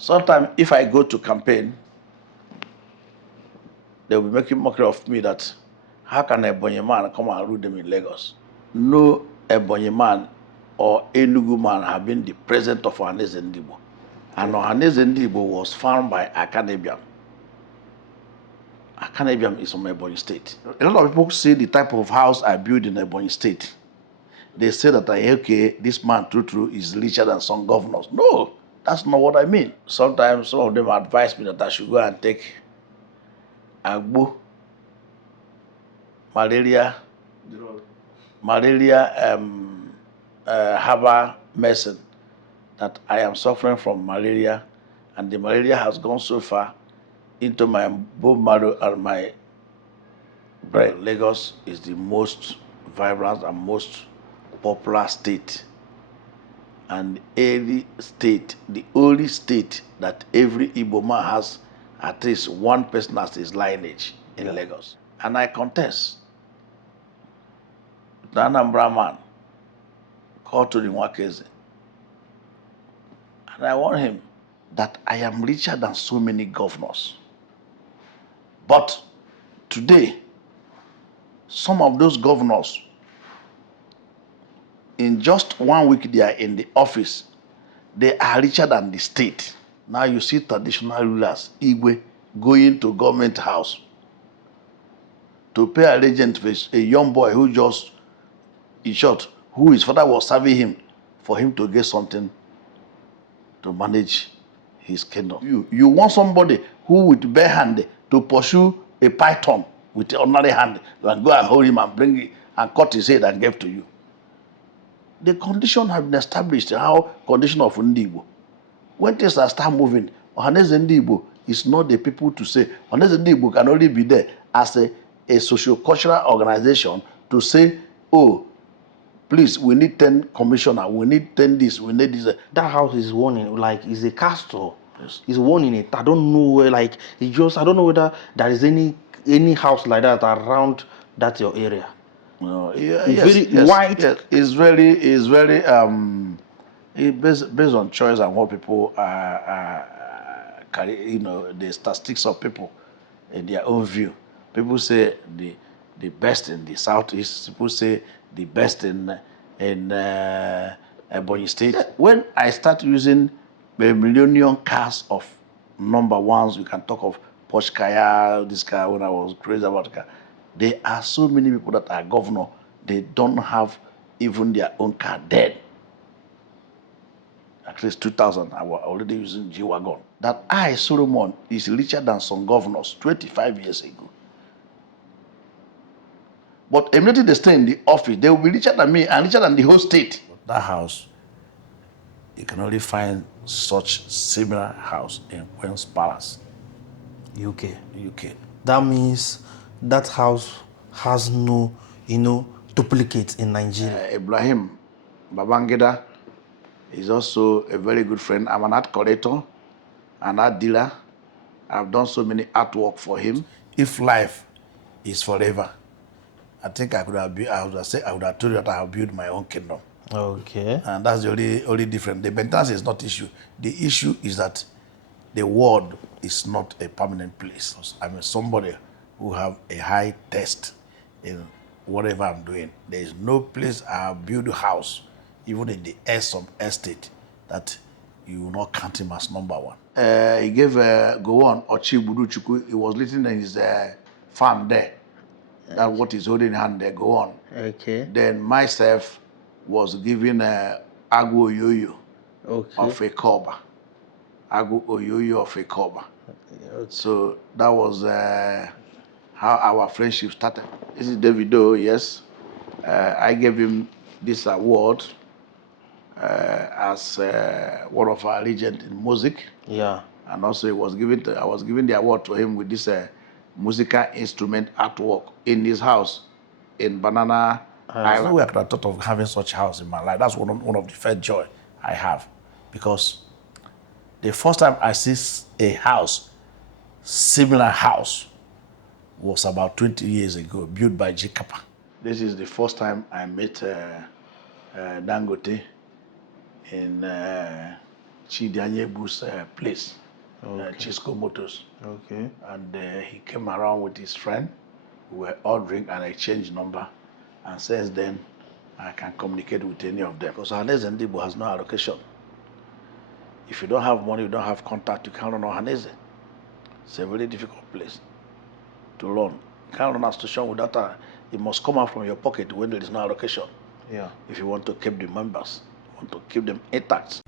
Sometimes if I go to campaign, they will be making mockery of me that how can a Ebonyi man come and rule them in Lagos? No Ebonyi man or Enugu man have been the president of Ohaneze Ndi Igbo. And Ohanaeze Ndigbo was found by Akanebiam. Akanebiam is from Ebonyi State. A lot of people see the type of house I built in Ebonyi State. They say that okay, this man true is richer than some governors. No, that's not what I mean. Sometimes some of them advise me that I should go and take agbo, malaria, herbal medicine, that I am suffering from malaria, and the malaria has gone so far into my bone marrow and my brain. Lagos is the most vibrant and most popular state, and every state, the only state that every Igbo man has at least one person as his lineage in Lagos. And I contest. The Anambra man called to the Nwakeze, and I warn him that I am richer than so many governors. But today, some of those governors, in just 1 week they are in the office, they are richer than the state. Now you see traditional rulers, Igwe, going to government house to pay a regent for a young boy who just, in short, who his father was serving him, for him to get something to manage his kingdom. You want somebody who with bare hand to pursue a python with the ordinary hand and go and hold him and bring it and cut his head and give to you. The condition has been established, how condition of Ndi Igbo. When things start moving, Ohanaeze Ndigbo is not the people to say. Ohanaeze Ndigbo can only be there as a socio-cultural organization to say, oh, please, we need 10 commissioner, we need 10 this, we need this. That house is one in, like, is a castle. Yes. It's one in it. I don't know where, like, it just, I don't know whether there is any house like that around that your area. No, yeah, yes, white. Yes. It's very based on choice and what people carry, the statistics of people in their own view. People say the best in the southeast. People say the best in Ebonyi State. When I start using the millennium cars of number ones, we can talk of Porsche Kaya, this car, when I was crazy about the car. There are so many people that are governor, they don't have even their own car dead. At least 2000, I was already using G-Wagon. That I, Solomon, is richer than some governors 25 years ago. But immediately they stay in the office, they will be richer than me and richer than the whole state. That house, you can only find such similar house in Queen's Palace. UK. That means that house has no, duplicate in Nigeria. Ibrahim Babangida is also a very good friend. I'm an art collector, an art dealer. I've done so many artwork for him. If life is forever, I think I would have told you that I have built my own kingdom. Okay. And that's the only difference. The maintenance is not the issue. The issue is that the world is not a permanent place. I'm somebody who have a high taste in whatever I'm doing. There is no place I build a house, even in the some estate, that you will not count him as number one. He gave Gowon Ochi Buduchukwu. He was living in his farm there. That's what he's holding in hand there, Gowon. Okay. Then myself was given Agu Oyoyo of a Koba. Agu Oyoyo of a Koba. Okay. So that was how our friendship started. This is Davido, yes. I gave him this award as one of our legends in music. Yeah. And also I was giving the award to him with this musical instrument artwork in his house in Banana Island. No way I could have thought of having such a house in my life. That's one of the first joy I have. Because the first time I see a house, similar house, was about 20 years ago, built by G. Kappa. This is the first time I met Dangote in Chidianyebu's place, Okay. Chisco Motors. Okay. And he came around with his friend. We were ordering and exchanged number. And since then, I can communicate with any of them. Because Ohanaeze Ndigbo has no allocation. If you don't have money, you don't have contact, you can't run Ohanaeze. It's a very difficult place to run. You can't run a station without it must come out from your pocket when there is no allocation. Yeah. If you want to keep the members, you want to keep them intact.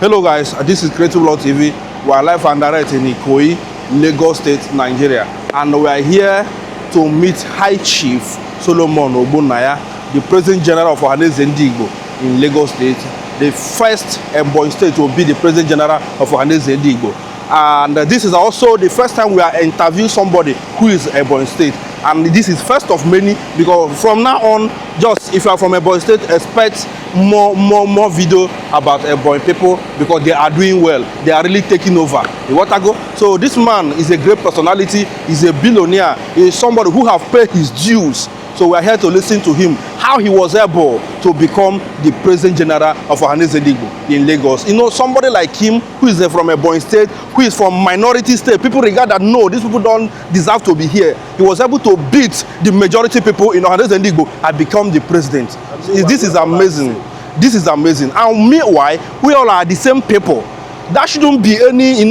Hello guys, this is Creative Law TV. We are live and direct in Ikoyi, Lagos State, Nigeria. And we are here to meet High Chief Solomon Ogbonna, the President General of Ohaneze Ndi Igbo in Lagos State. The first Ebonyi State to be the President General of Ohaneze Ndi Igbo. And this is also the first time we are interviewing somebody who is Ebonyi State. And this is first of many, because from now on, just if you are from Ebonyi State, expect more video about Ebonyi people, because they are doing well. They are really taking over. You want to go? So this man is a great personality. He's a billionaire. He is somebody who have paid his dues. So we are here to listen to him, how he was able to become the President General of Ohanaeze Ndigbo in Lagos. You know, somebody like him, who is from Ebonyi State, who is from minority state, people regard that, no, these people don't deserve to be here. He was able to beat the majority people in Ohanaeze Ndigbo and become the president. This is amazing. This is amazing. And meanwhile, we all are the same people. That shouldn't be any,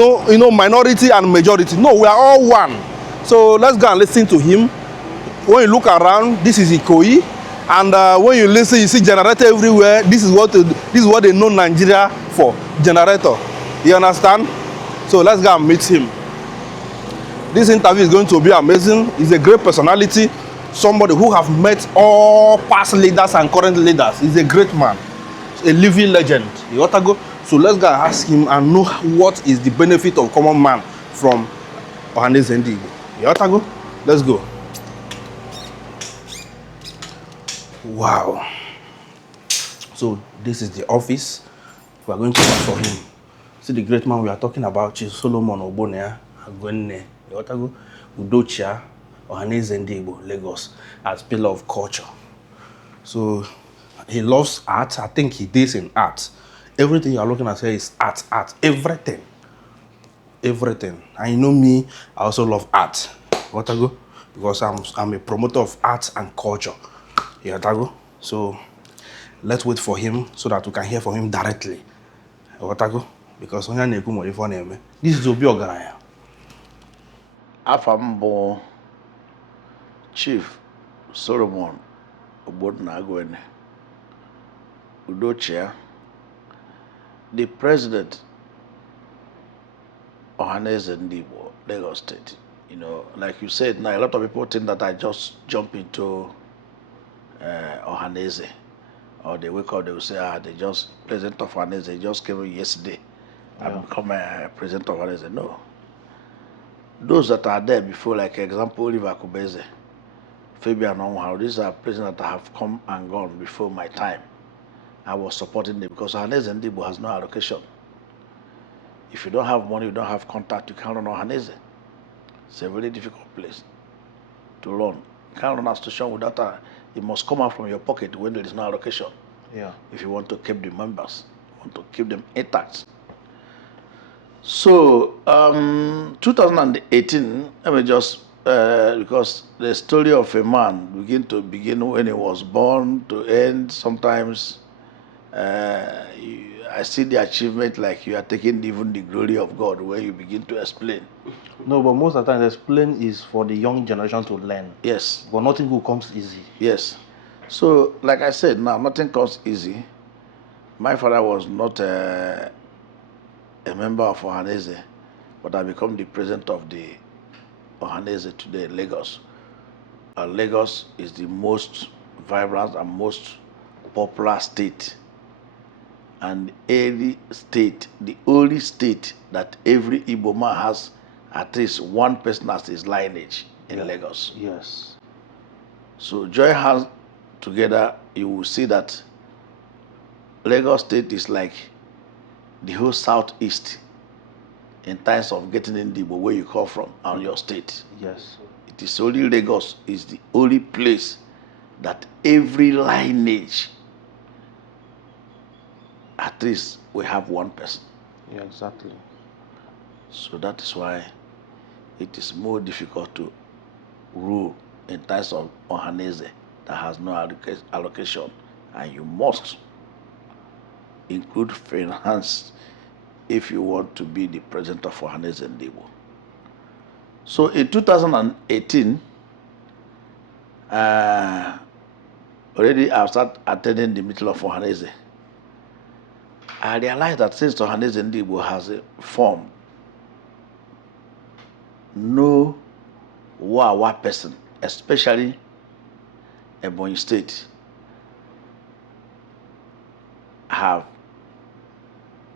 minority and majority. No, we are all one. So let's go and listen to him. When you look around, this is Ikoyi, and when you listen, you see generator everywhere. This is what they know Nigeria for, generator. You understand? So let's go and meet him. This interview is going to be amazing. He's a great personality, somebody who have met all past leaders and current leaders. He's a great man, a living legend. You want to go? So let's go and ask him and know what is the benefit of common man from Ohanaeze Ndigbo. You want to go? Let's go. Wow. So this is the office. We are going to work for him. See the great man we are talking about, Chief Solomon Ogbonna, Udochia, Ohaneze Ndi Igbo, Lagos, as pillar of culture. So he loves art. I think he deals in art. Everything you are looking at here is art, everything. Everything. And you know me, I also love art. Because I'm a promoter of art and culture. Tago. So let's wait for him so that we can hear from him directly. Because this is Obi Ogaraya. Afambo Chief Solomon Ogbonna Udochia, the President Ohanaeze Ndigbo, Lagos State. You know, like you said, now a lot of people think that I just jump into Ohaneze, or they wake up, they will say, they just president of Ohaneze, they just came yesterday and become a president of Ohaneze. No. Those that are there before, like example, Oliver Kubeze, Fabian Onwuharu, these are presidents that have come and gone before my time. I was supporting them because Ohanaeze Ndigbo has no allocation. If you don't have money, you don't have contact, you can't run Ohanaeze. It's a very difficult place to run. You can't run a station without it must come out from your pocket when there is no allocation. Yeah. If you want to keep the members, you want to keep them intact. So 2018, let me just because the story of a man begin when he was born to end. Sometimes I see the achievement like you are taking even the glory of God when you begin to explain. No, but most of the time, explain is for the young generation to learn. Yes. But nothing good comes easy. Yes. So, like I said, now nothing comes easy. My father was not a member of Ohaneze, but I become the president of the Ohaneze today, Lagos. Lagos is the most vibrant and most popular state, and every state, the only state that every Igbo man has at least one person as his lineage in Lagos. Yes. So join hands together, you will see that Lagos State is like the whole southeast in terms of getting in Igbo where you come from and your state. Yes. It is only Lagos is the only place that every lineage at at least we have one person. Yeah, exactly. So that is why it is more difficult to rule in times of Ohaneze that has no allocation, and you must include finance if you want to be the president of Ohanaeze Ndigbo. So in 2018, already I started attending the meeting of Ohaneze. I realized that since Ohanaeze Ndigbo has a form, no Wawa person, especially Ebonyi State, have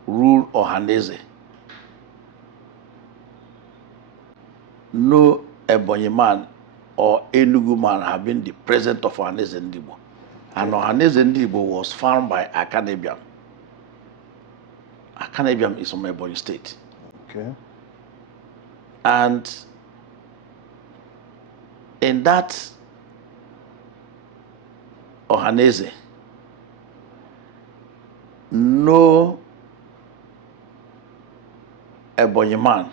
ruled Ohaneze. No Ebonyi man or Enugu man have been the president of Ohanaeze Ndigbo. And Ohanaeze Ndigbo was found by Akanebiam. Akanebiam is from Ebonyi State. Okay. And in that Ohaneze, no Ebonyi man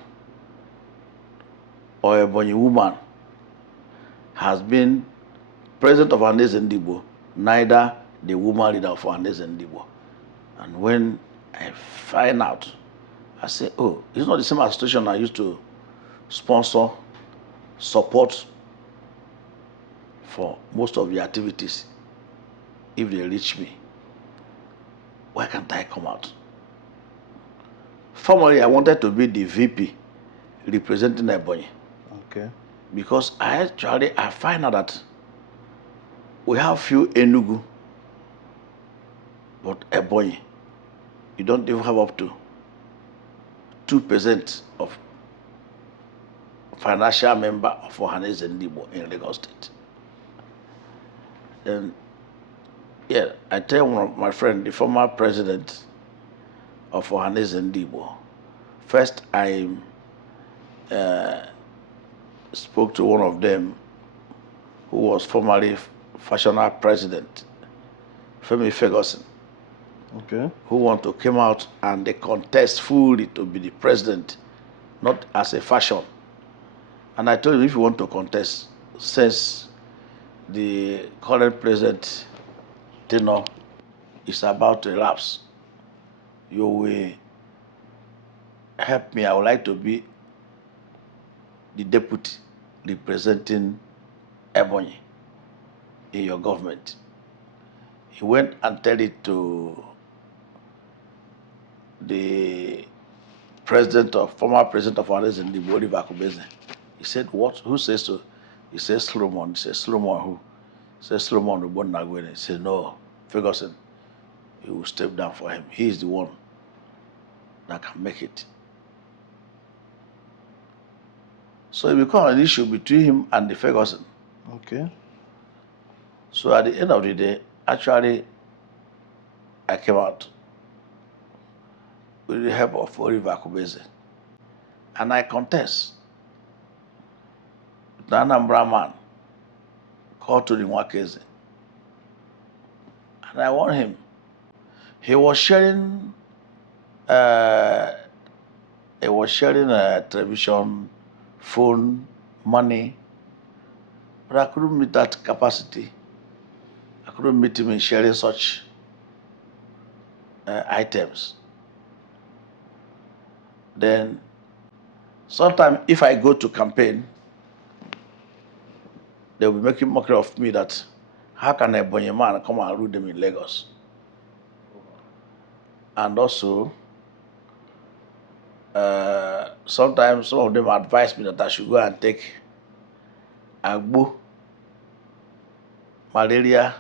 or Ebonyi woman has been president of Ohanaeze Ndigbo, neither the woman leader of Ohanaeze Ndigbo. And when I find out, I say, oh, it's not the same association I used to sponsor, support for most of the activities. If they reach me, why can't I come out? Formerly, I wanted to be the VP representing Ebonyi. Okay. Because I find out that we have few Enugu, but Ebonyi, you don't even have up to 2% of financial member of Ohanaeze Ndigbo in Lagos State. Then, yeah, I tell one of my friend, the former president of Ohanaeze Ndigbo, first I spoke to one of them who was formerly fashioner president, Femi Ferguson, Okay. who want to come out and they contest fully to be the president, not as a fashion. And I told him, if you want to contest, since the current president, tenure is about to elapse, you will help me. I would like to be the deputy representing Ebonyi in your government. He went and told it to the former president of Ohanaeze Ndigbo, Oliver Kubeze. He said, what? Who says so? He says Solomon. He says, Solomon who? He says Solomon Ogbonna. He said, no, Ferguson, he will step down for him. He is the one that can make it. So it became an issue between him and the Ferguson. Okay. So at the end of the day, actually, I came out with the help of Oliver Kubeze. And I contest with an Anambra man called Tony Nwakeze. And I won him. He was sharing television, phone, money, but I couldn't meet that capacity. I couldn't meet him in sharing such items. Then, sometimes if I go to campaign, they'll be making mockery of me that how can a Ebonyi man come and rule them in Lagos? And also, sometimes some of them advise me that I should go and take agbo, malaria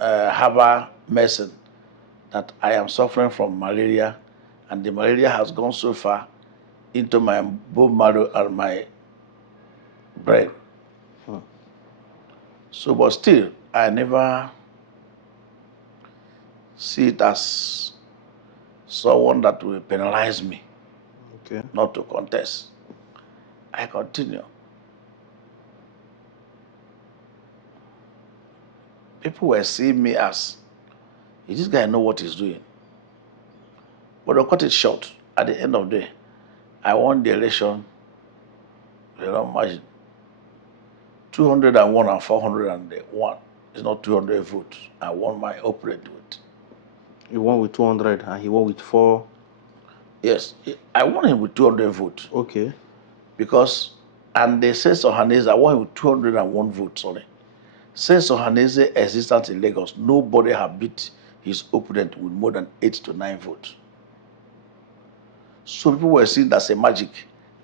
herbal medicine, that I am suffering from malaria, and the malaria has gone so far into my bone marrow and my brain. So, but still, I never see it as someone that will penalize me Okay. not to contest. I continue. People were seeing me as This guy know what he's doing. But to cut it short, at the end of the day, I won the election, you know, much 201 and 401. It's not 200 votes. I won my opponent with. You won with 200 and he won with 4. Yes, I won him with 200 votes. Okay. Because, and they says Ohanaeze, I won him with 201 votes, sorry. Since Ohanaeze existence in Lagos, nobody have beat his opponent with more than 8 to 9 votes. So people were seeing that's a magic.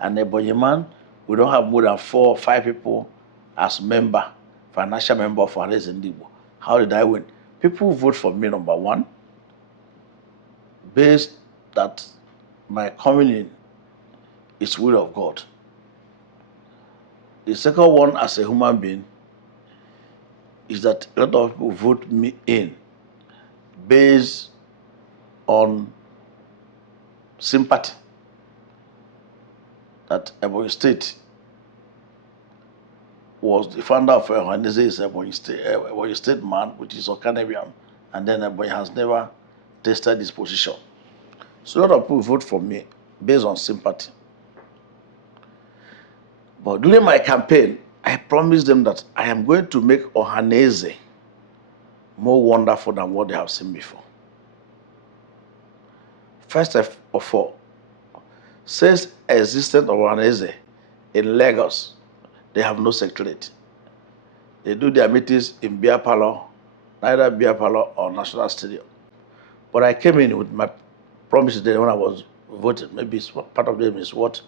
And Ebonyi man, we don't have more than 4 or 5 people as member, financial member of Ohanaeze Ndigbo. How did I win? People vote for me, number one, based that my coming in is will of God. The second one, as a human being, is that a lot of people vote me in based on sympathy. That Ebonyi State was the founder of Ohaneze is Ebonyi State man, which is Okanabian, and then Ebonyi has never tested this position. So a lot of people vote for me based on sympathy. But during my campaign, I promised them that I am going to make Ohaneze more wonderful than what they have seen before. First of all, since existence of Ohaneze in Lagos, they have no secretariat. They do their meetings in beer parlor, neither beer parlor or national stadium. But I came in with my promises then when I was voting. Maybe part of them is what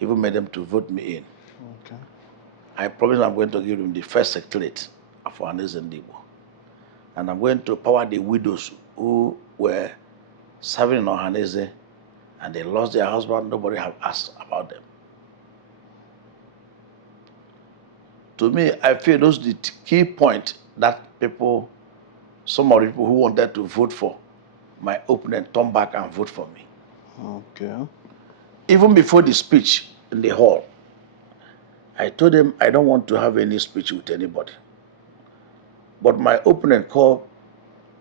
even made them to vote me in. Okay. I promise I'm going to give them the first secretariat of Ohanaeze Ndigbo. And I'm going to empower the widows who were serving in Ohaneze and they lost their husband. Nobody have asked about them. To me, I feel those are the key point that people, some of the people who wanted to vote for my opponent turn back and vote for me. Okay. Even before the speech in the hall, I told them I don't want to have any speech with anybody. But my opponent called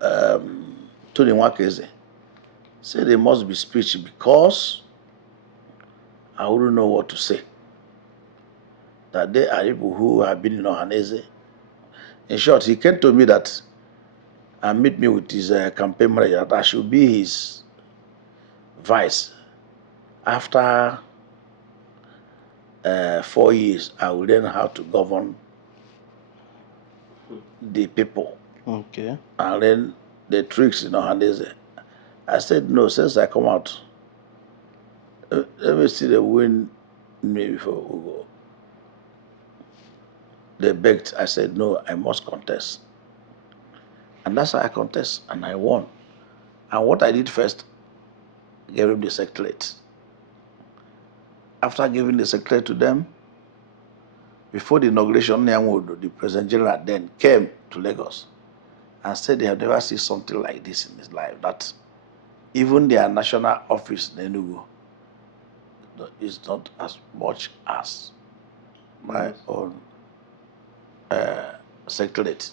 Tony Nwakeze, said there must be speech because I wouldn't know what to say. That there are people who have been in Ohaneze. In short, he came to me that and meet me with his campaign manager that I should be his vice. After 4 years, I will learn how to govern the people. Okay. And then the tricks in Ohaneze. I said, no, since I come out, let me see the win me before we go. They begged. I said, no, I must contest. And that's how I contest, and I won. And what I did first, gave him the secretariat. After giving the secretariat to them, before the inauguration, the President General then came to Lagos and said they have never seen something like this in his life, that even their national office in Enugu is not as much as my own secretariat.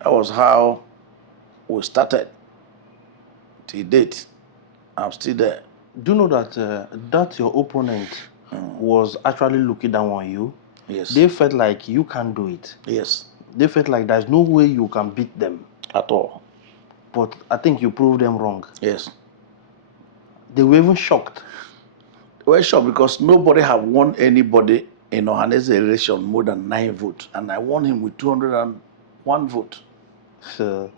That was how we started. Till date, I'm still there. Do you know that that your opponent was actually looking down on you? Yes. They felt like you can't do it. Yes. They felt like there's no way you can beat them. At all. But I think you proved them wrong. Yes. They were even shocked. They were shocked because nobody have won anybody in Ohaneze election more than 9 votes. And I won him with 201 votes. So,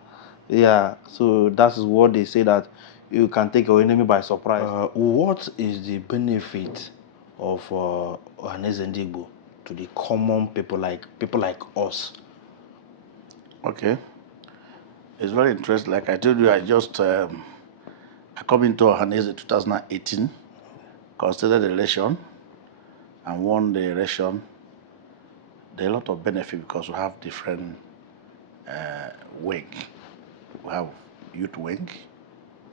yeah, so that is what they say, that you can take your enemy by surprise. What is the benefit of Ohanaeze Ndigbo to the common people like us? Okay. It's very interesting. Like I told you, I just I come into Ohanaeze 2018, considered the election, and won the election. There are a lot of benefit because we have different wing. We have youth wing,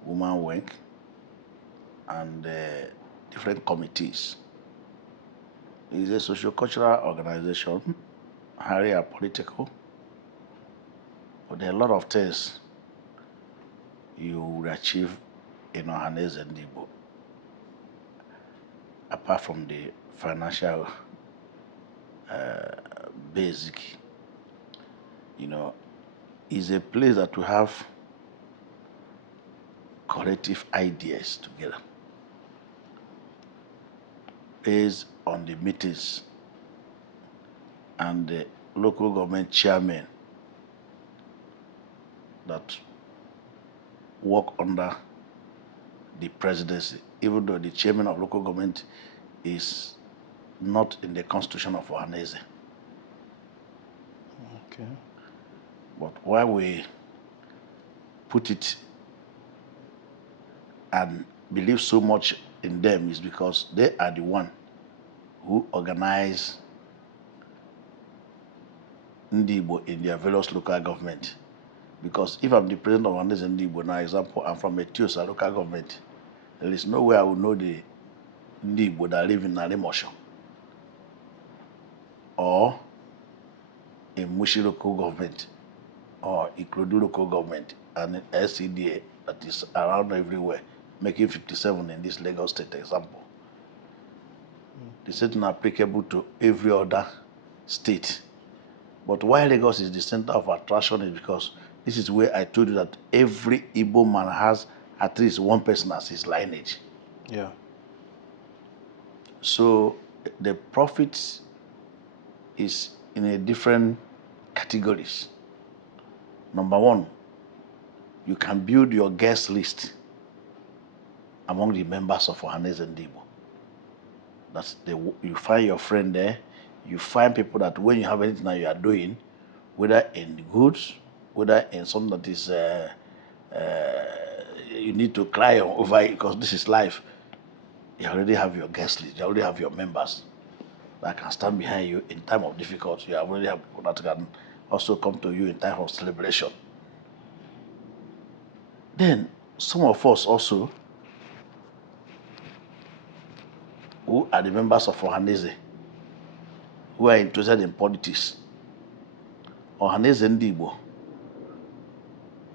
woman wing, and different committees. It's a socio-cultural organization, highly political, But there are a lot of things you will achieve in Ohanaeze Ndigbo, apart from the financial basic. You know, is a place that we have collective ideas together based on the meetings and the local government chairmen that work under the presidency, even though the chairman of local government is not in the constitution of Ohaneze. Okay. But why we put it and believe so much in them is because they are the one who organize Ndi Igbo in their various local government. Because if I'm the president of Ohanaeze Ndigbo, now example, I'm from a Tiosa local government, there is no way I will know the Ndi Igbo that live in Narimosho or in Mushi local government or Iklodu local government and SCDA that is around everywhere, making 57 in this Lagos State example. The state is applicable to every other state. But why Lagos is the center of attraction is because this is where I told you that every Igbo man has at least one person as his lineage. Yeah. So the profits is in a different categories. Number one, you can build your guest list among the members of Ohanaeze Ndigbo. That's you find your friend there, you find people that when you have anything that you are doing, whether in goods, whether in something that is you need to cry over it because this is life, you already have your guest list, you already have your members that can stand behind you in time of difficulty. You already have people that can also come to you in time of celebration. Then some of us also who are the members of Ohaneze, who are interested in politics. Ohaneze Ndigbo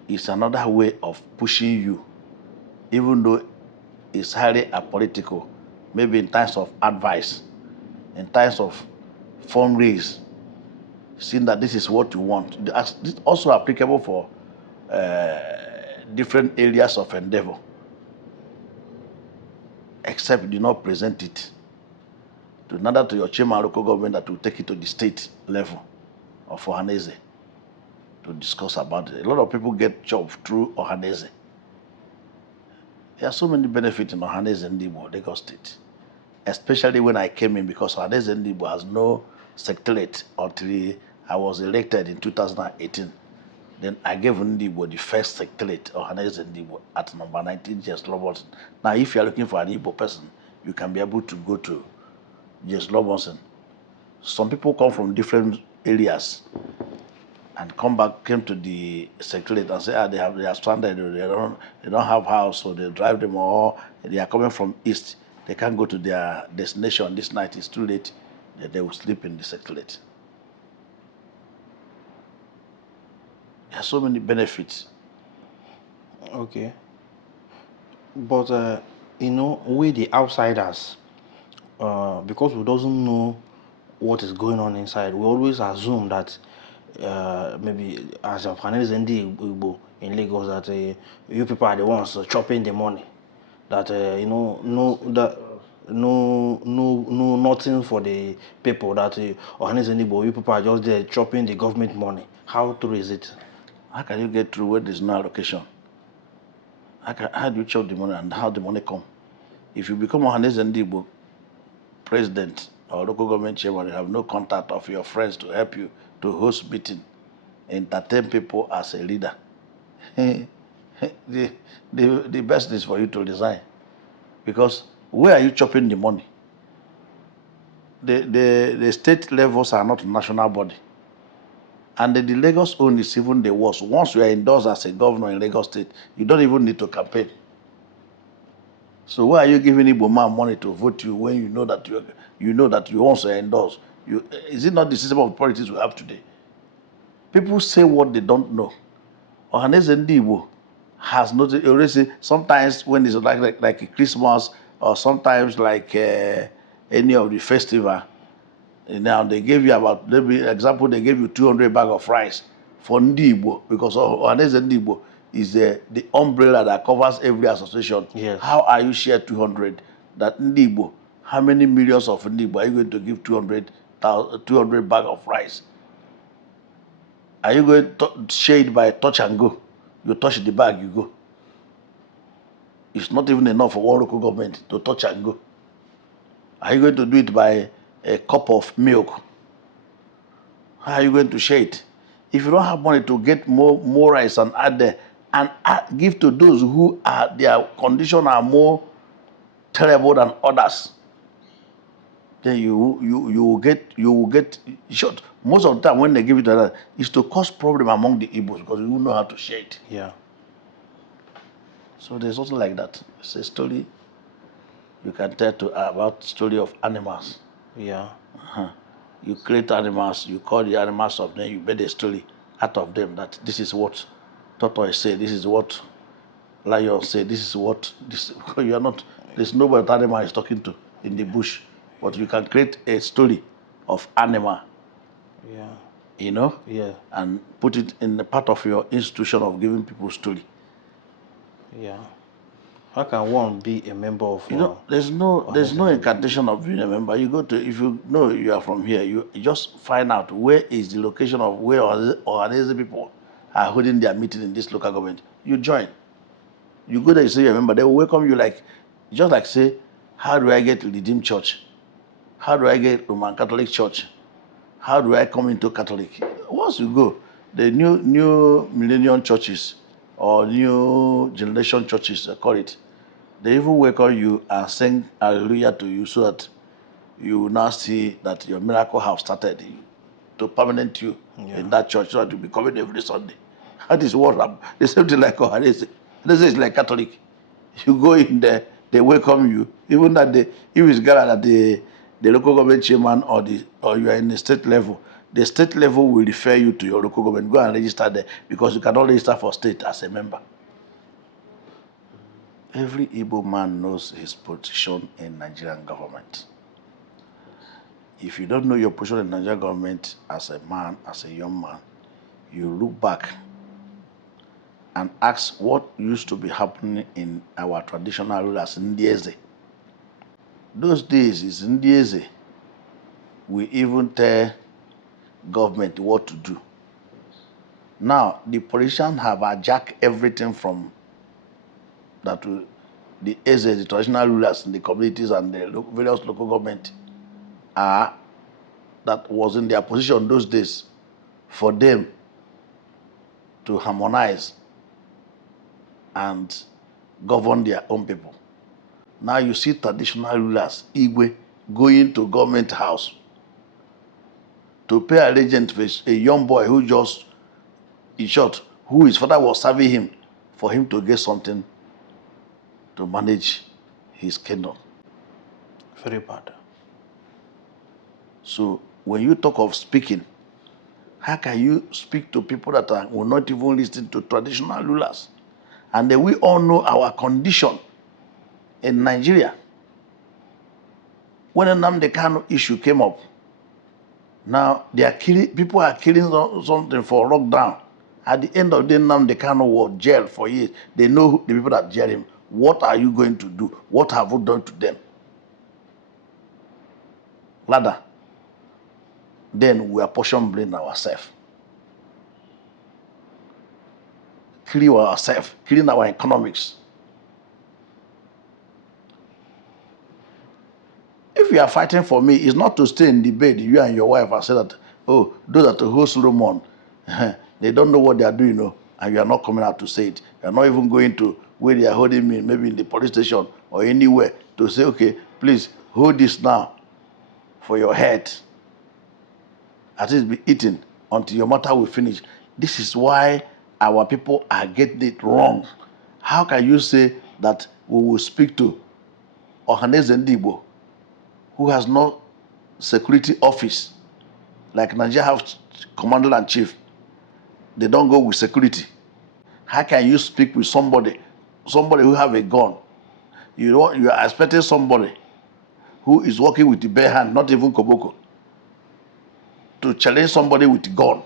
is another way of pushing you, even though it's highly apolitical, maybe in times of advice, in times of fundraise, seeing that this is what you want. This is also applicable for different areas of endeavor, except you do not present it to neither to your chairman local government that will take it to the state level of Ohaneze to discuss about it. A lot of people get jobs through Ohaneze. There are so many benefits in Ohaneze Ndigbo, Lagos State, especially when I came in, because Ohaneze Ndigbo has no secretariat until I was elected in 2018. Then I gave Ndigbo the first secretariat, Ohaneze Ndigbo, at number 19, James Robinson. Now, if you are looking for an Igbo person, you can be able to go to James Robinson. Some people come from different areas and came to the secretariat and say, they are stranded, they don't have house, so they drive them, or they are coming from east, they can't go to their destination this night, it's too late, they will sleep in the secretariat. There are so many benefits. Okay. But, we the outsiders, because we doesn't know what is going on inside, we always assume that maybe as of Ohanaeze Ndi Igbo in Lagos, that you people are the ones chopping the money. That no nothing for the people. That Ohanaeze Ndi Igbo, you people are just there chopping the government money. How true is it? How can you get through where there's no allocation? How do you chop the money and how the money come? If you become Ohanaeze Ndi Igbo president or local government chairman, you have no contact of your friends to help you to host meeting, entertain people as a leader. The best is for you to resign, because where are you chopping the money? The state levels are not a national body, and the Lagos own is even the worst. Once you are endorsed as a governor in Lagos State, you don't even need to campaign. So why are you giving Igbo man money to vote you when you know that you once are endorsed? Is it not the system of politics we have today? People say what they don't know. Ohaneze Ndi Igbo has noticed already. Sometimes when it's like a Christmas or sometimes like any of the festival, now they gave you about, maybe example, they gave you 200 bag of rice for Ndi Igbo, because Ohaneze Ndi Igbo is the umbrella that covers every association. Yes. How are you share 200? That Ndi Igbo, how many millions of Ndi Igbo are you going to give 200 bag of rice? Are you going to share it by touch and go? You touch the bag, you go. It's not even enough for one local government to touch and go. Are you going to do it by a cup of milk? How are you going to share it? If you don't have money to get more rice and add there, and give to those who are, their condition are more terrible than others, then you will get short. Most of the time when they give it to others, it's to cause problem among the Igbos because you don't know how to share it. Yeah. So there's something like that. It's a story you can tell about story of animals. Yeah. You create animals, you call the animals of them, you made a story out of them that this is what tortoise say, this is what lion say, this is what this. You are not. There's nobody that animal is talking to in the bush, but you can create a story of animal. Yeah. You know. Yeah. And put it in the part of your institution of giving people story. Yeah. How can one be a member of? You know, there's no incantation of being a member. You go to, if you know you are from here, you just find out where is the location of where Ohanaeze people are holding their meeting in this local government. You join. You go there, you say you're a member. They will welcome you just like say, how do I get to Redeemed Church? How do I get Roman Catholic Church? How do I come into Catholic? Once you go, the new millennium churches or new generation churches, I call it, they even welcome you and sing hallelujah to you so that you will now see that your miracle have started to permanent you in that church so that you'll be coming every Sunday. That is what happened. The same thing like Ohanaeze. Ohanaeze is like Catholic. You go in there, they welcome you. Even that if it's gathered at the local government chairman or you are in the state level, the state level will refer you to your local government. Go and register there because you cannot register for state as a member. Every Igbo man knows his position in Nigerian government. If you don't know your position in Nigerian government as a man, as a young man, you look back and ask what used to be happening in our traditional rulers, Ndieze. Those days is Ndieze. We even tell government what to do. Now, the politicians have hijacked everything from that the Eze, the traditional rulers in the communities and the various local government that was in their position those days for them to harmonize and govern their own people. Now you see traditional rulers, Igwe, going to government house to pay allegiance to a young boy who just, in short, who his father was serving him for him to get something to manage his kingdom. Very bad. So when you talk of speaking, how can you speak to people that will not even listen to traditional rulers? And then we all know our condition in Nigeria. When the Nnamdi Kanu issue came up, now they are people are killing something for lockdown. At the end of the day, Nnamdi Kanu was jailed for years. They know the people that jailed him. What are you going to do? What have you done to them? Rather, then we are portion blaming ourselves. Killing ourselves, killing our economics. If you are fighting for me, it's not to stay in the bed, you and your wife, and say that, oh, those that host Solomon, they don't know what they are doing, and you are not coming out to say it. You are not even going to where they are holding me, maybe in the police station or anywhere, to say, okay, please hold this now for your head. At least be eaten until your matter will finish. This is why our people are getting it wrong. How can you say that we will speak to Ohanaeze Ndigbo, who has no security office, like Nigeria have commander and chief? They don't go with security. How can you speak with somebody who have a gun? You are expecting somebody who is working with the bare hand, not even koboko, to challenge somebody with a gun.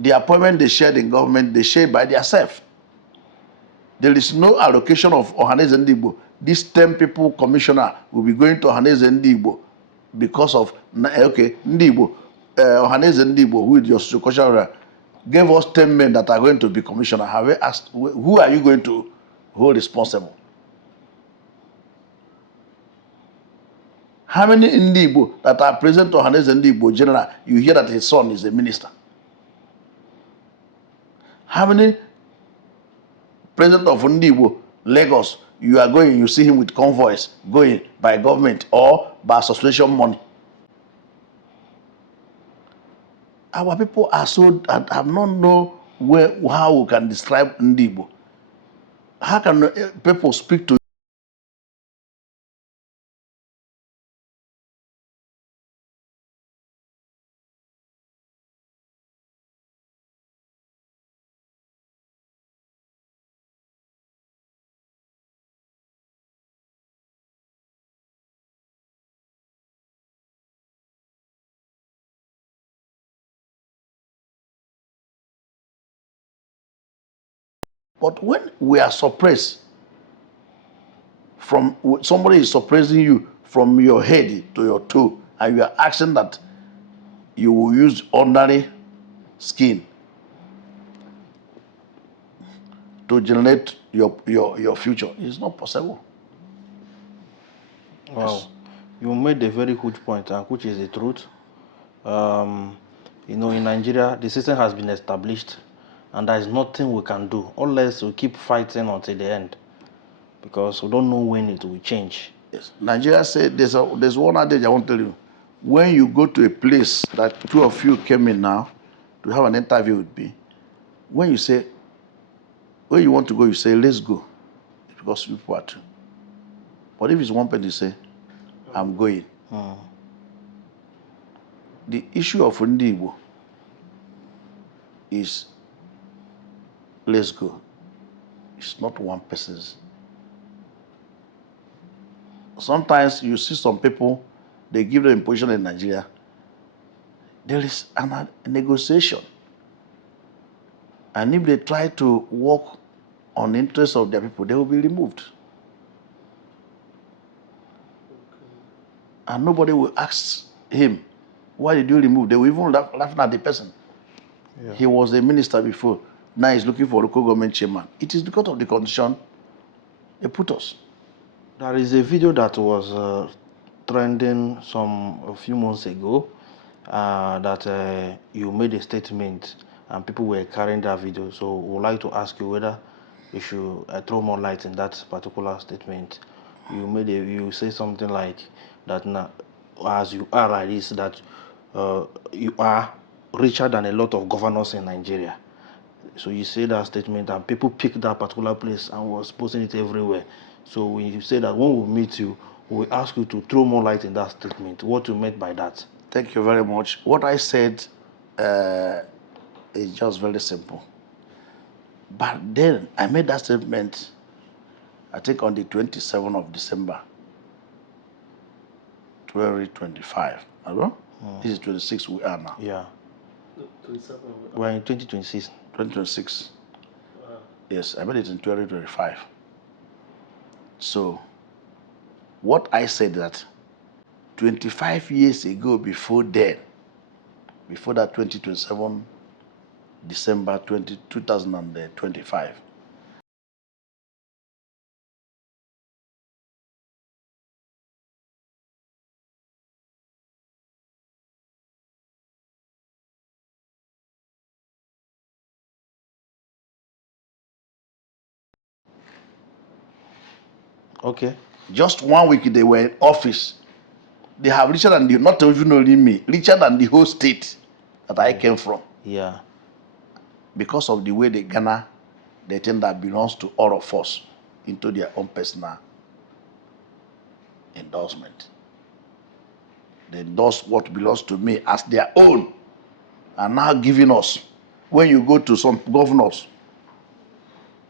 The appointment they shared in government, they share by themselves. There is no allocation of Ohanaeze Ndigbo. This 10 people commissioner will be going to Ohanaeze Ndigbo because of, okay, Ndigbo, Ohanaeze Ndigbo, who is your social gave us 10 men that are going to be commissioner. Have we asked, who are you going to hold responsible? How many Ndigbo that are present to Ohanaeze Ndigbo general, you hear that his son is a minister? How many president of Ndigbo, Lagos, you are going, you see him with convoys going by government or by association money? Our people are so, have not know how we can describe Ndigbo. How can people speak to But when we are suppressed from, somebody is suppressing you from your head to your toe, and you are asking that you will use ordinary skin to generate your future, it's not possible. Wow. Yes. You made a very good point, and which is the truth. You know, in Nigeria, the system has been established, and there is nothing we can do unless we keep fighting until the end, because we don't know when it will change. Yes. Nigeria said there's one adage I want to tell you. When you go to a place that two of you came in now to have an interview with me, when you say, where you want to go, you say, let's go, because people are two. But if it's one person, you say, I'm going. The issue of Ndi Igbo is, let's go. It's not one person's. Sometimes you see some people, they give them position in Nigeria. There is a negotiation. And if they try to work on the interests of their people, they will be removed. And nobody will ask him, why did you remove? They will even laughing at the person. Yeah. He was a minister before. Now he's looking for local government chairman. It is because of the condition they put us. There is a video that was trending a few months ago that you made a statement and people were carrying that video. So we would like to ask you whether you should throw more light in that particular statement. You say something like that now, as you are like this, that you are richer than a lot of governors in Nigeria. So you say that statement and people picked that particular place and was posting it everywhere. So when you say that when we meet you, we ask you to throw more light in that statement. What you meant by that? Thank you very much. What I said is just very simple. But then I made that statement, I think on the 27th of December, 2025. This is 26 we are now. Yeah. 27. We're in 2026. 2026. Yes, I made it in 2025. So, what I said that 25 years ago before that 2027, December 2025, okay. Just 1 week they were in office. They have richer than not even only me, richer than the whole state that I came from. Yeah. Because of the way they Ghana, they think that belongs to all of us into their own personal endorsement. They endorse what belongs to me as their own, and now giving us when you go to some governors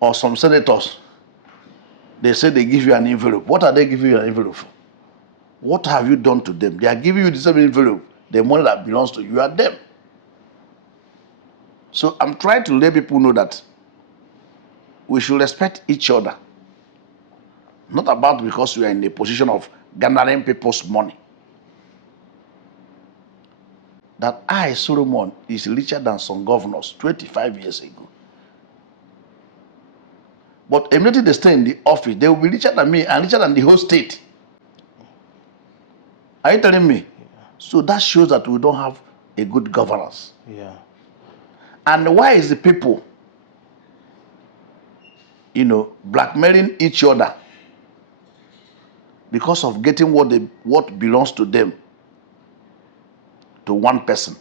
or some senators, they say they give you an envelope. What are they giving you an envelope for? What have you done to them? They are giving you the same envelope, the money that belongs to you and them. So I'm trying to let people know that we should respect each other. Not about because we are in a position of gathering people's money. That I, Solomon, is richer than some governors 25 years ago. But immediately they stay in the office, they will be richer than me and richer than the whole state. Are you telling me? So that shows that we don't have a good governance. Yeah. And why is the people, blackmailing each other because of getting what belongs to them to one person?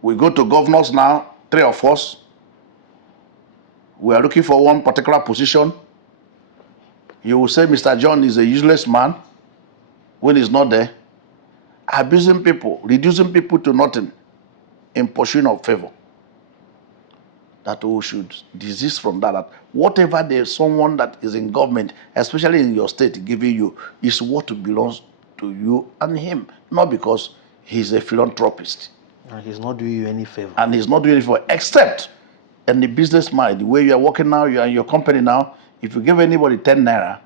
We go to governors now, 3 of us. We are looking for one particular position. You will say Mr. John is a useless man when he's not there. Abusing people, reducing people to nothing in pursuit of favor. That we should desist from that. Whatever there's someone that is in government, especially in your state, giving you, is what belongs to you and him. Not because he's a philanthropist. And he's not doing you any favor. And he's not doing it for, except in the business mind, the way you are working now, you are in your company now, if you give anybody 10 naira,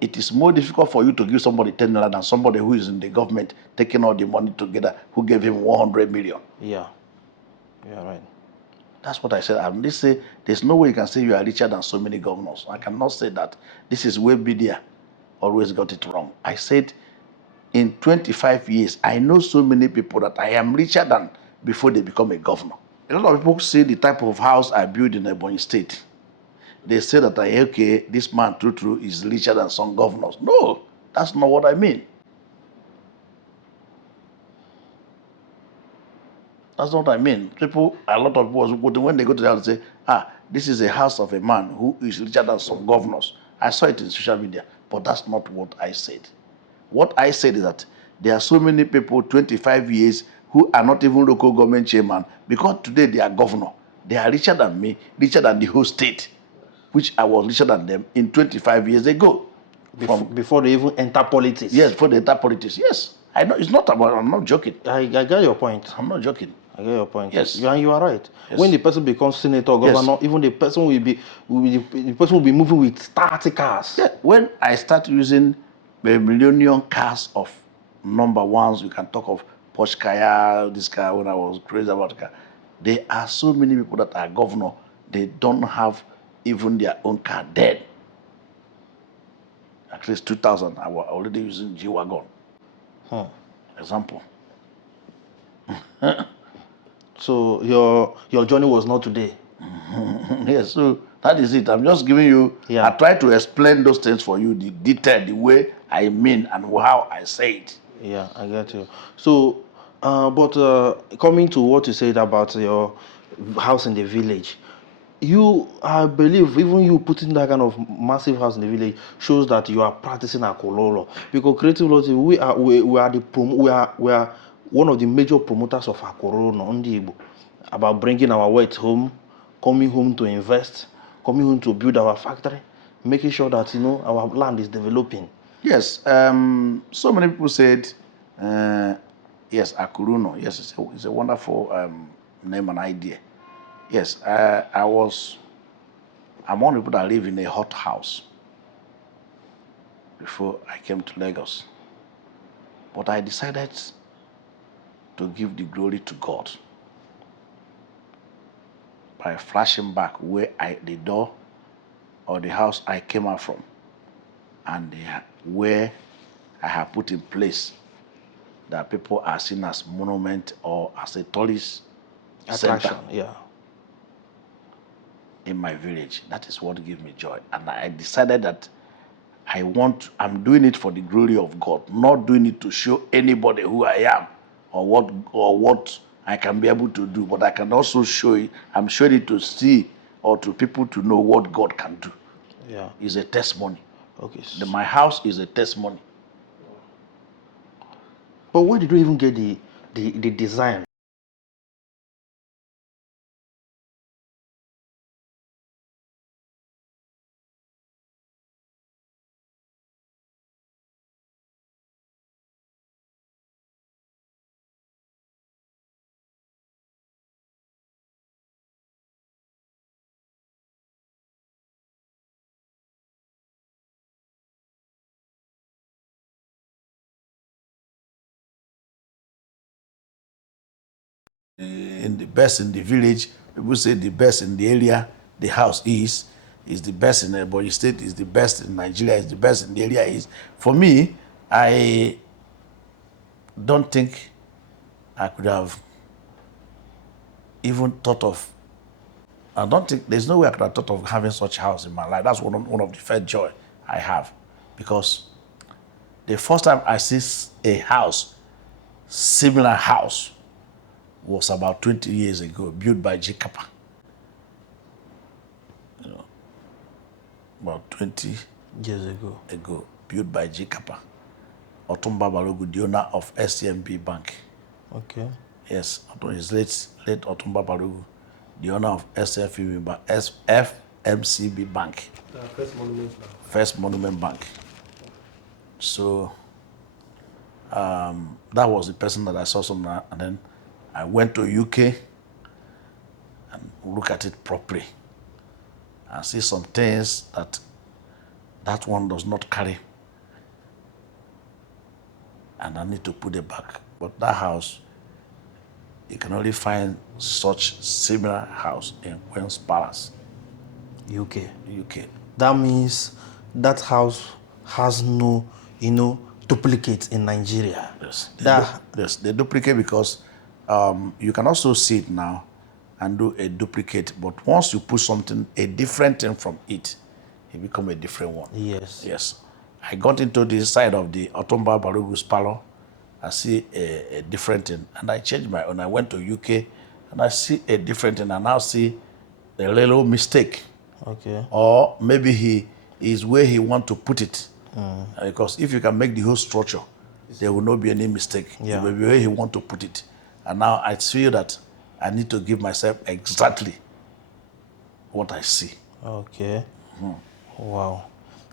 it is more difficult for you to give somebody 10 naira than somebody who is in the government taking all the money together, who gave him 100 million. Yeah. Yeah, right. That's what I said. And they say there's no way you can say you are richer than so many governors. I cannot say that. This is where media always got it wrong. I said in 25 years, I know so many people that I am richer than before they become a governor. A lot of people see the type of house I build in Ebonyi State. They say that this man true is richer than some governors. No, that's not what I mean. That's not what I mean. A lot of people, when they go to the house, say, this is a house of a man who is richer than some governors. I saw it in social media, but that's not what I said. What I said is that there are so many people, 25 years, who are not even local government chairman, because today they are governor. They are richer than me, richer than the whole state, which I was richer than them in 25 years ago. Before they even enter politics. Yes, before they enter politics. Yes. I know it's not about, I'm not joking. I get your point. I'm not joking. I get your point. Yes. And you are right. Yes. When the person becomes senator or governor, Yes. even the person will be moving with 30 cars. Yeah. When I start using the millennium cars of number ones, we can talk of Porsche car, this car, when I was crazy about the car. There are so many people that are governor, they don't have even their own car dead. At least 2000, I was already using G-Wagon. Example. So your journey was not today. Yes, so that is it. I'm just giving you, Yeah. I try to explain those things for you, the detail, the way I mean and how I say it. Yeah, I get you. So, but coming to what you said about your house in the village, I believe even you putting that kind of massive house in the village shows that you are practicing Akololo. Because Creative Law TV, we are one of the major promoters of Akololo Ndi Igbo, about bringing our wealth home, coming home to invest, coming home to build our factory, making sure that our land is developing. Yes, so many people said, yes, Akuruno. Yes, it's a wonderful name and idea. Yes, I'm one of the people that live in a hot house before I came to Lagos. But I decided to give the glory to God by flashing back where the door or the house I came out from, and where I have put in place that people are seen as monument or as a tourist Attraction, center. yeah. In my village. That is what gives me joy. And I decided that I'm doing it for the glory of God, not doing it to show anybody who I am or what I can be able to do, but I can also show it. I'm showing it to see or to people to know what God can do. Yeah. It's a testimony. Okay. My house is a testimony. But where did you even get the design? in the best in the village. People say the best in the area the house is the best in Ebonyi State, is the best in Nigeria, is the best in the area is. For me, I don't think I could have even thought of, I don't think, there's no way I could have thought of having such a house in my life. That's one of the first joy I have. Because the first time I see a house, similar house, was about 20 years ago, built by G. Kappa. You know, about 20 years ago, built by G. Kappa. Otumba Balogu, the owner of SCMB Bank. Okay. Yes, his late Otumba Balogu, the owner of FMCB Bank. First Monument Bank. So that was the person that I saw somewhere, and then I went to UK and look at it properly and see some things that one does not carry, and I need to put it back. But that house, you can only find such similar house in Queen's Palace, UK. That means that house has no, duplicate in Nigeria. Yes, they duplicate because you can also see it now and do a duplicate, but once you put something, a different thing from it, it becomes a different one. Yes. I got into the side of the Otumba Balogu's parlor. I see a different thing, and I changed my own. I went to UK, and I see a different thing. I now see a little mistake. Okay. Or maybe he is where he want to put it. Because if you can make the whole structure, there will not be any mistake. Yeah. It will be where he want to put it. And now I feel that I need to give myself exactly what I see. Okay. Wow.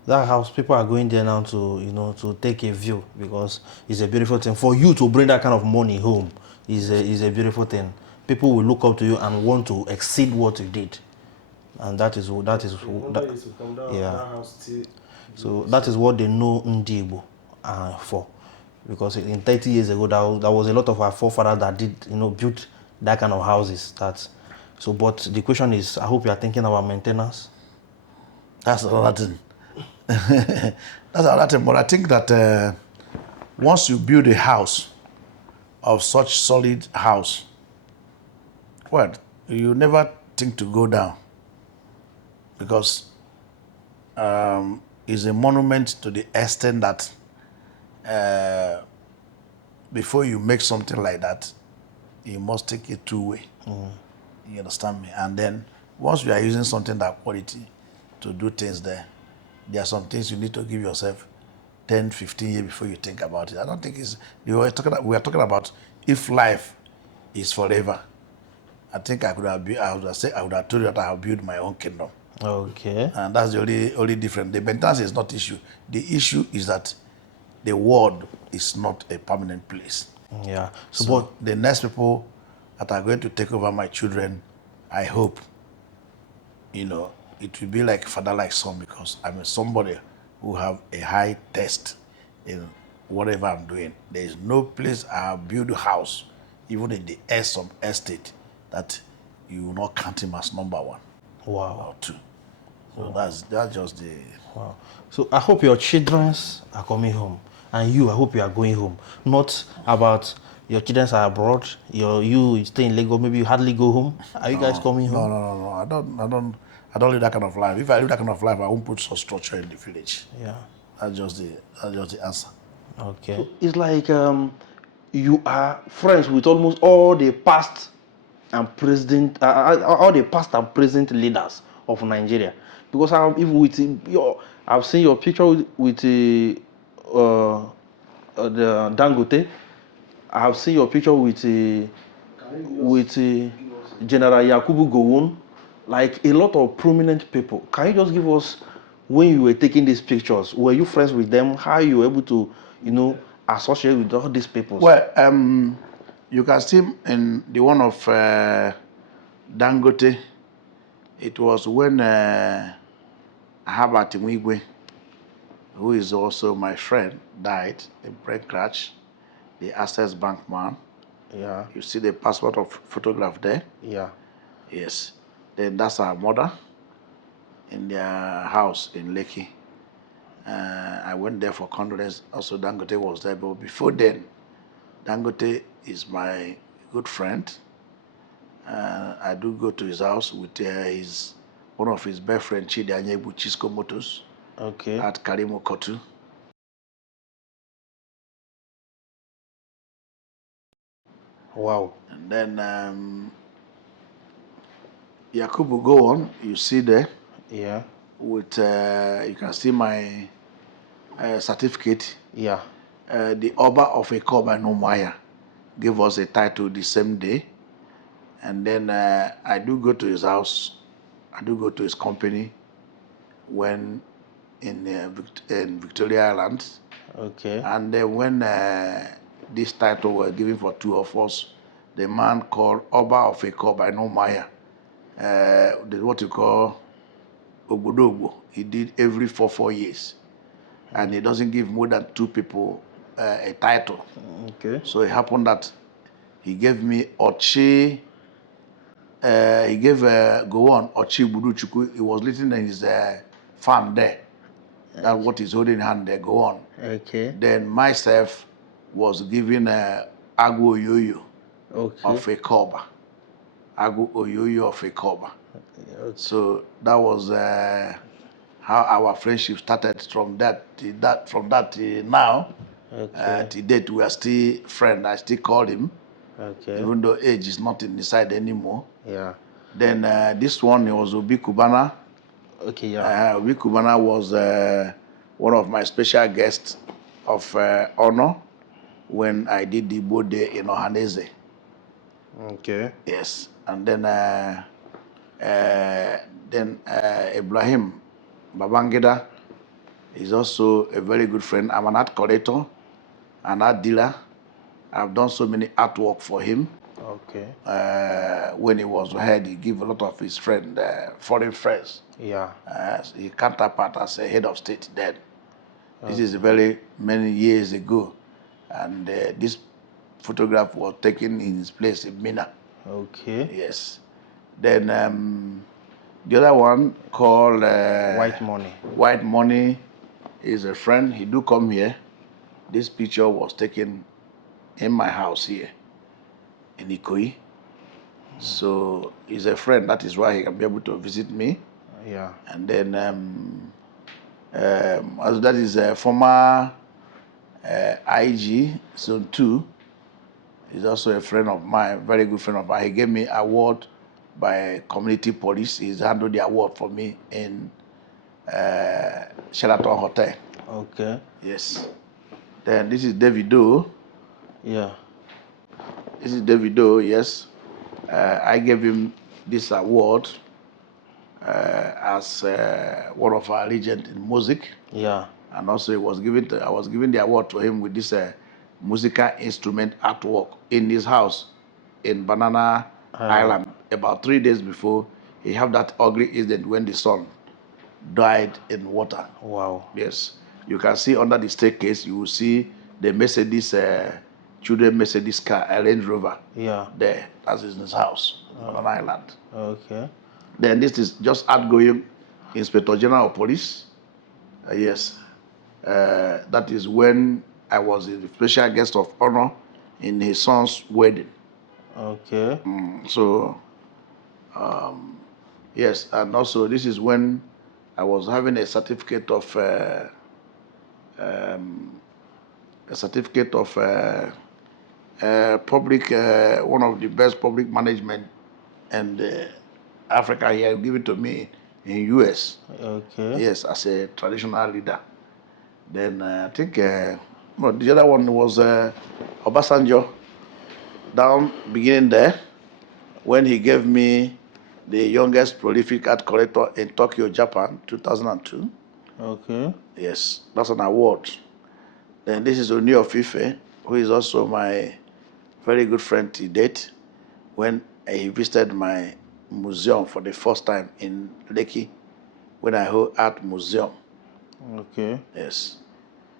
That house, people are going there now to, to take a view, because it's a beautiful thing. For you to bring that kind of money home is a beautiful thing. People will look up to you and want to exceed what you did. And that is so that is what they know Ndi Igbo for. Because in 30 years ago, there was a lot of our forefathers that did, built that kind of houses. But the question is, I hope you are thinking about maintenance. That's another thing. That's another thing. But I think that once you build a house of such solid house, well, you never think to go down, because it's a monument to the extent that before you make something like that, you must take it two-way. You understand me? And then once you are using something that quality to do things there are some things you need to give yourself 10, 15 years before you think about it. I don't think it's, we are talking about if life is forever. I think I would have told you that I have built my own kingdom. Okay. And that's the only difference. The maintenance is not issue. The issue is that the world is not a permanent place. Yeah. So the next people that are going to take over my children, I hope, it will be like father, like son, because I'm somebody who have a high taste in whatever I'm doing. There is no place I have built a house, even in the some estate, that you will not count him as number one. Wow. Or two. So that's just the... Wow. So I hope your children are coming home, and you, I hope you are going home. Not about your children are abroad, you stay in Lagos, maybe you hardly go home. Are you guys coming home? No. I don't live that kind of life. If I live that kind of life, I won't put some structure in the village. Yeah. That's just the answer. Okay. So it's like you are friends with almost all the past and present, all the past and present leaders of Nigeria, because I've seen your picture with the Dangote. I have seen your picture with General Yakubu Gowon, like a lot of prominent people. Can you just give us, when you were taking these pictures, were you friends with them? How you were able to, associate with all these people? Well, you can see in the one of Dangote, it was when Herbert Mwigwe, who is also my friend, died, a brain crash, the Access Bank man. Yeah. You see the passport of photograph there? Yeah. Yes. Then that's our mother in their house in Lekki. I went there for condolence. Also, Dangote was there. But before then, Dangote is my good friend. I do go to his house with one of his best friends, Chidi Anyebu Chisco Motors, Okay. at Karimo Kotu. Wow. And then Yakubu, go on. You see there Yeah. with you can see my certificate. Yeah. The Oba of Ekoba Nomaya gave us a title the same day. And then I do go to his house. I do go to his company when in Victoria Island. Okay. And then when this title was given for two of us, the man called Oba of Ekoba Nomaya, what you call Ogbodogbo, he did every 4 years. And he doesn't give more than two people a title. Okay. So it happened that he gave me Ochi, he gave Gowon Ochi Buduchukwu. He was living in his farm there. That's what he's holding in hand there, Gowon. Okay. Then myself was given Agu Oyoyo Okay. of a Koba. Agu Oyoyo of a Koba. Okay. So that was how our friendship started. From that till now, Okay. to date, we are still friends. I still call him, Okay. even though age is not in the side anymore. Yeah. Then this one was Obi Kubana. Okay. Yeah. Obi Kubana was one of my special guests of honor when I did the Igbo Day in Ohaneze. Okay. Yes, and then Ibrahim Babangida is also a very good friend. I'm an art collector, an art dealer. I've done so many artwork for him. Okay. When he was ahead, he gave a lot of his friends, foreign friends. Yeah. He counterpart as a head of state then. This is very many years ago. And this photograph was taken in his place in Mina. Okay. Yes. Then the other one called White money. White Money is a friend. He do come here. This picture was taken in my house here in Ikoyi. So he's a friend. That is why he can be able to visit me. Yeah. And then as that is a former IG Zone 2. He's also a friend of mine, very good friend of mine. He gave me award by community police. He's handled the award for me in Sheraton Hotel. Okay. Yes. Then this is Davido. Yeah. This is Davido, yes. I gave him this award as one of our legends in music. Yeah. And also I was giving the award to him with this musical instrument artwork in his house in Banana Island. About 3 days before he had that ugly incident when the son died in water. Wow. Yes. You can see under the staircase, you will see the Mercedes, children Mercedes car, a Range Rover. Yeah. There. That's in his house, Banana Island. Okay. Then this is just outgoing Inspector General of Police. Yes. That is when I was a special guest of honor in his son's wedding. Okay. So, yes, and also this is when I was having a certificate of public, one of the best public management and Africa here, give it to me in US. Okay. Yes, as a traditional leader. Then I think the other one was Obasanjo, down beginning there, when he gave me the youngest prolific art collector in Tokyo, Japan, 2002. Okay. Yes, that's an award. Then this is Oni of Ife, who is also my very good friend to date, when he visited my museum for the first time in Lekki, when I hold art museum. Okay. Yes.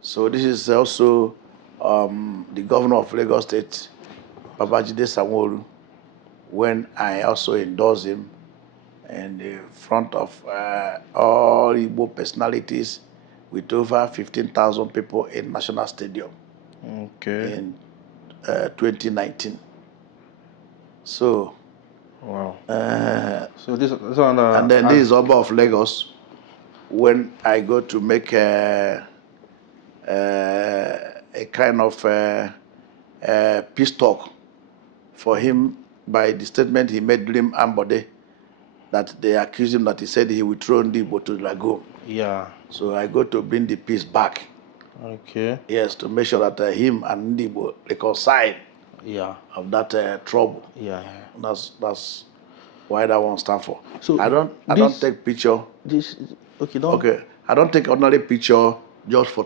So this is also the governor of Lagos State, Babajide Sanwo-Olu, when I also endorsed him in the front of all Igbo personalities with over 15,000 people in National Stadium in 2019. So, wow. So this one, and then this is Oba of Lagos. When I go to make a kind of peace talk for him by the statement he made during Ambode, that they accused him that he said he would throw Ndigbo to the lagoon. Yeah. So I go to bring the peace back. Okay. Yes, to make sure that him and Ndigbo reconcile. Yeah. Of that trouble. Yeah. That's why that one stand for. So I don't take picture. Okay. I don't take ordinary picture just for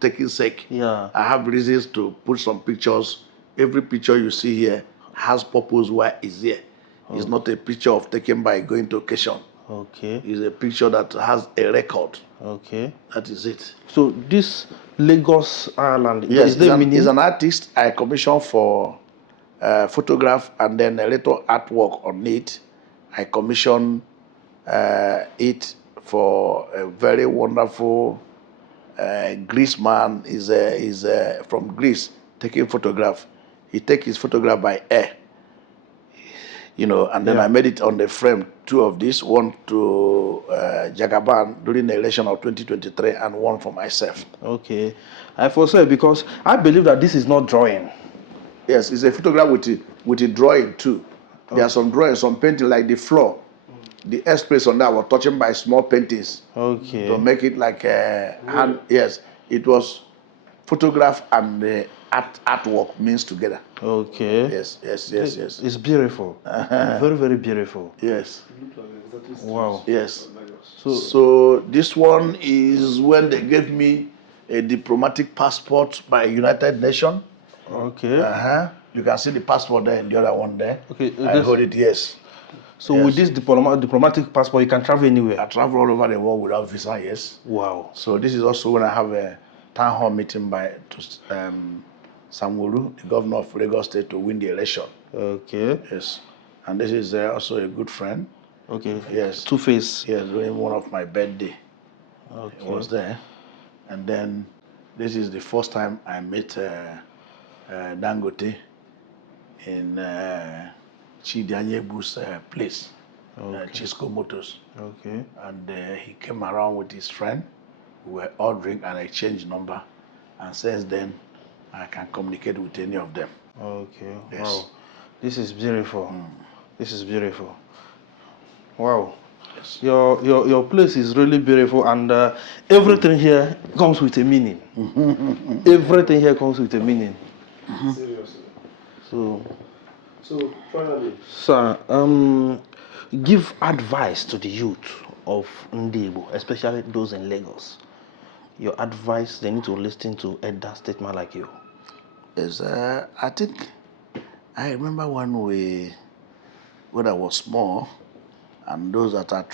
taking sake. Yeah. I have reasons to put some pictures. Every picture you see here has purpose why it's here. Okay. It's not a picture of taken by going to occasion. Okay. It's a picture that has a record. Okay. That is it. So this Lagos Island, yes, is an artist I commissioned for photograph and then a little artwork on it. I commissioned it for a very wonderful Greece man. Is from Greece taking photograph. He take his photograph by air, and then I made it on the frame. Two of these, one to Jagaban during the election of 2023, and one for myself. Okay, I foresee because I believe that this is not drawing. Yes, it's a photograph with a drawing too. Okay. There are some drawings, some painting like the floor. The express on that was touching by small paintings. Okay. To make it like a hand. Yes, it was photograph and the artwork means together. Okay. Yes. It's beautiful. Very, very beautiful. Yes. Wow. Yes. So this one is when they gave me a diplomatic passport by United Nations. Okay. You can see the passport there and the other one there. Okay. I hold it. Yes. So with this diplomatic passport, you can travel anywhere? I travel all over the world without visa, yes. Wow. So this is also when I have a town hall meeting by Sanwo-Olu, the governor of Lagos State, to win the election. Okay. Yes. And this is also a good friend. Okay. Yes. Two-Face. Yes, during one of my birthday. Okay. He was there. And then this is the first time I met Dangote in Chidianyebu's place, Chisco Motors. Okay. And he came around with his friend. We were ordering and exchanged number. And since then, I can communicate with any of them. Okay. Yes. Wow. This is beautiful. This is beautiful. Wow. Yes. Your place is really beautiful, and everything here comes with a meaning. Everything here comes with a meaning. Seriously. So finally, sir, give advice to the youth of Ndigbo, especially those in Lagos. Your advice, they need to listen to elder statement like you. Yes, I think I remember when I was small, and those that are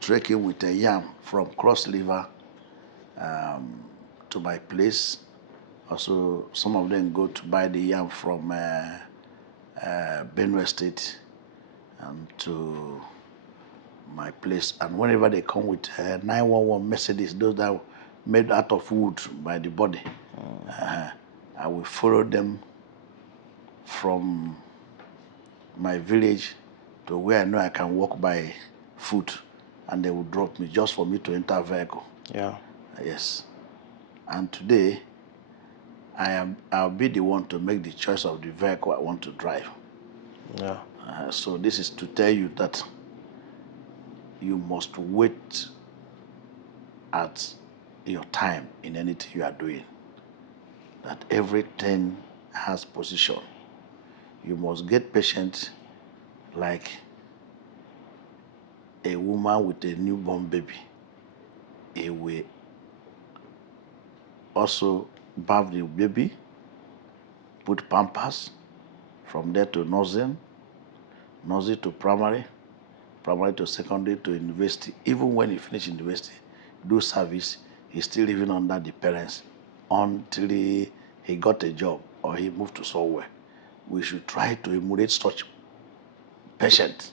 trekking with a yam from Cross River to my place. Also, some of them go to buy the yam from Ebonyi State and to my place. And whenever they come with 911 Mercedes, those that are made out of wood by the body, I will follow them from my village to where I know I can walk by foot, and they will drop me just for me to enter a vehicle. Yeah. Yes. And today, I'll be the one to make the choice of the vehicle I want to drive. Yeah. So this is to tell you that you must wait at your time in anything you are doing. That everything has position. You must get patient like a woman with a newborn baby. It will also bath the baby, put pampers, from there to nursing to primary to secondary to university. Even when he finish university, do service, he's still living under the parents until he got a job or he moved to somewhere. we should try to emulate such patience.